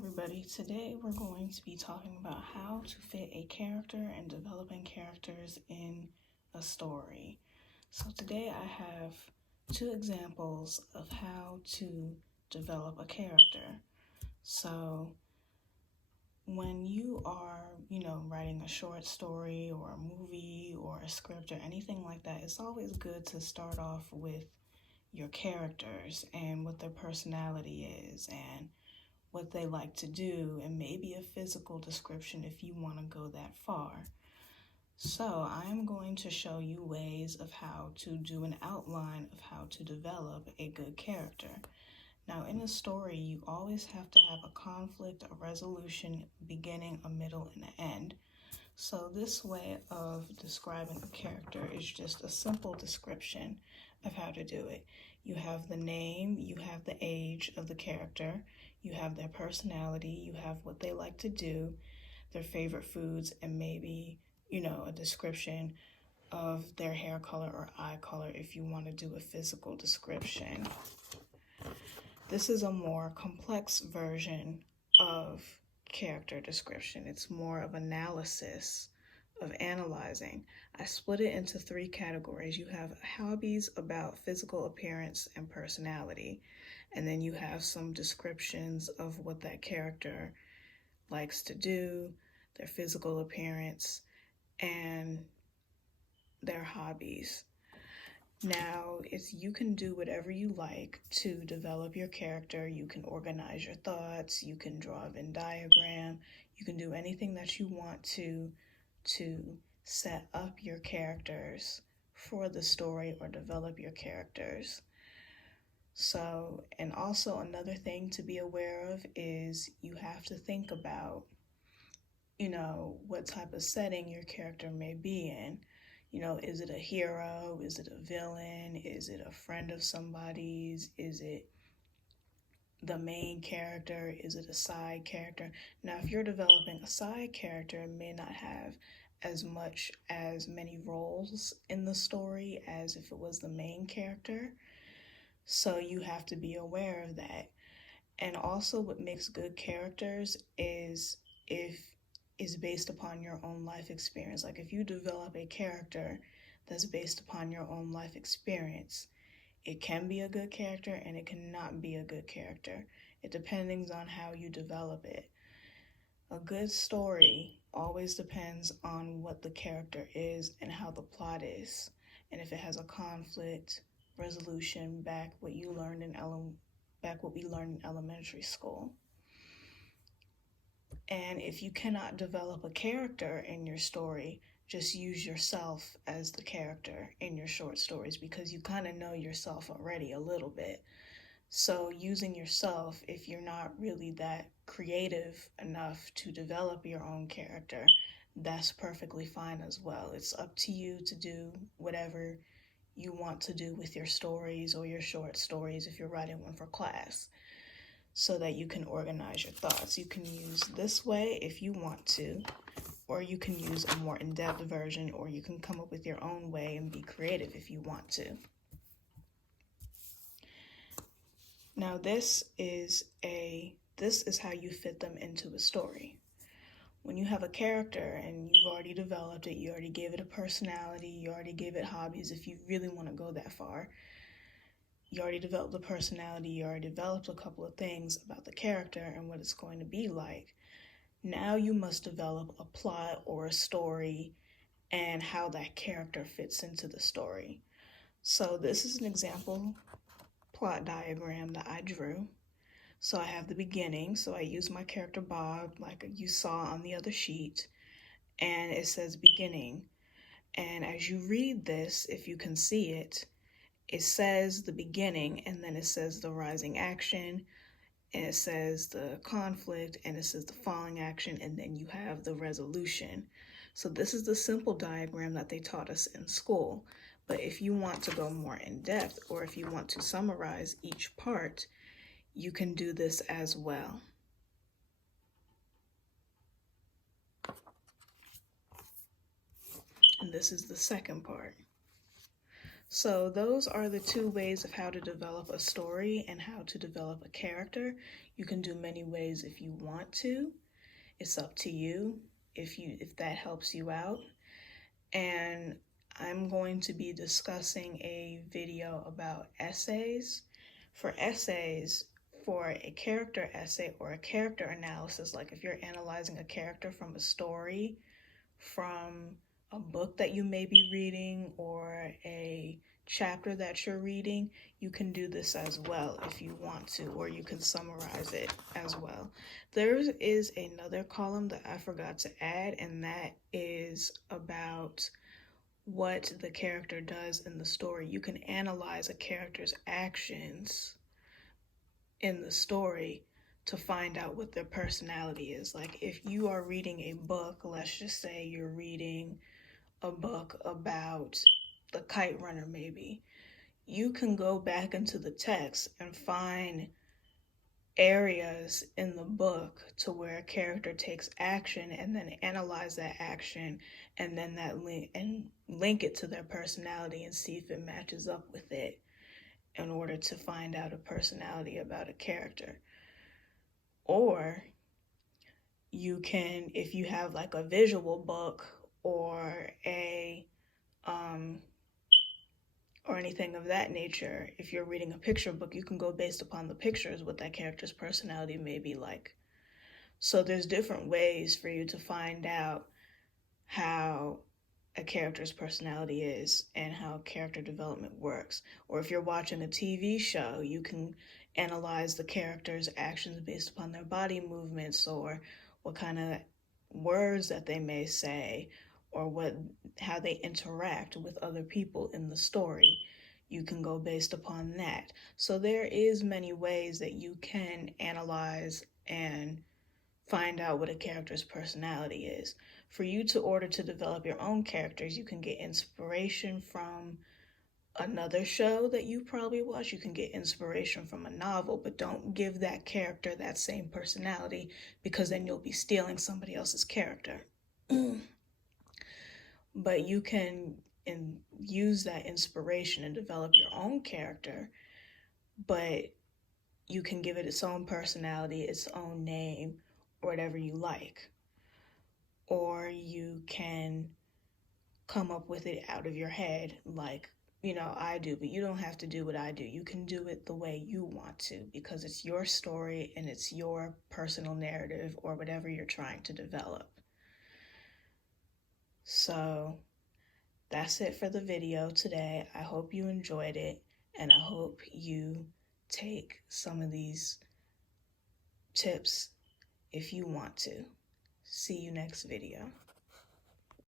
everybody. Today we're going to be talking about how to fit a character and developing characters in a story. So today I have two examples of how to develop a character. So when you are, writing a short story or a movie or a script or anything like that, it's always good to start off with your characters and what their personality is and what they like to do, and maybe a physical description if you want to go that far. So I'm going to show you ways of how to do an outline of how to develop a good character. Now, in a story, you always have to have a conflict, a resolution, beginning, a middle, and an end. So this way of describing a character is just a simple description of how to do it. You have the name, you have the age of the character, you have their personality, you have what they like to do, their favorite foods, and maybe, a description of their hair color or eye color if you want to do a physical description. This is a more complex version of character description. It's more of analysis, of analyzing. I split it into three categories. You have hobbies about physical appearance and personality, and then you have some descriptions of what that character likes to do, their physical appearance, and their hobbies. Now, you can do whatever you like to develop your character. You can organize your thoughts, you can draw a Venn diagram, you can do anything that you want to set up your characters for the story or develop your characters. So, and also another thing to be aware of is you have to think about, what type of setting your character may be in. Is it a hero? Is it a villain? Is it a friend of somebody's? Is it the main character? Is it a side character? Now, if you're developing a side character, it may not have as many roles in the story as if it was the main character. So you have to be aware of that. And also what makes good characters is based upon your own life experience. Like if you develop a character that's based upon your own life experience, it can be a good character and it cannot be a good character. It depends on how you develop it. A good story always depends on what the character is and how the plot is. And if it has a conflict, resolution, back what we learned in elementary school. And if you cannot develop a character in your story, just use yourself as the character in your short stories because you kind of know yourself already a little bit. So using yourself, if you're not really that creative enough to develop your own character, that's perfectly fine as well. It's up to you to do whatever you want to do with your stories or your short stories if you're writing one for class, so that you can organize your thoughts. You can use this way if you want to, or you can use a more in-depth version, or you can come up with your own way and be creative if you want to. Now, this is how you fit them into a story. When you have a character and you've already developed it, you already gave it a personality, you already gave it hobbies if you really want to go that far. You already developed the personality, you already developed a couple of things about the character and what it's going to be like. Now you must develop a plot or a story and how that character fits into the story. So this is an example plot diagram that I drew. So I have the beginning, so I use my character Bob like you saw on the other sheet, and it says beginning. And as you read this, if you can see it, it says the beginning, and then it says the rising action, and it says the conflict, and it says the falling action, and then you have the resolution. So this is the simple diagram that they taught us in school. But if you want to go more in depth, or if you want to summarize each part, you can do this as well. And this is the second part. So those are the two ways of how to develop a story and how to develop a character. You can do many ways if you want to. It's up to you if that helps you out. And I'm going to be discussing a video about essays. For essays, for a character essay or a character analysis, like if you're analyzing a character from a story, from a book that you may be reading or a chapter that you're reading, you can do this as well if you want to, or you can summarize it as well. There is another column that I forgot to add, and that is about what the character does in the story. You can analyze a character's actions in the story to find out what their personality is. Like if you are reading a book, let's just say you're reading a book about the kite runner, maybe, you can go back into the text and find areas in the book to where a character takes action and then analyze that action and then link it to their personality and see if it matches up with it in order to find out a personality about a character. Or you can, if you have like a visual book or or anything of that nature, if you're reading a picture book, you can go based upon the pictures what that character's personality may be like. So there's different ways for you to find out how a character's personality is and how character development works. Or if you're watching a TV show, you can analyze the character's actions based upon their body movements or what kind of words that they may say or how they interact with other people in the story. You can go based upon that. So there is many ways that you can analyze and find out what a character's personality is. For you to order to develop your own characters, you can get inspiration from another show that you probably watch. You can get inspiration from a novel, but don't give that character that same personality because then you'll be stealing somebody else's character. But you can use that inspiration and develop your own character, but you can give it its own personality, its own name, or whatever you like. Or you can come up with it out of your head like, I do, but you don't have to do what I do. You can do it the way you want to because it's your story and it's your personal narrative or whatever you're trying to develop. So that's it for the video today. I hope you enjoyed it and I hope you take some of these tips if you want to. See you next video.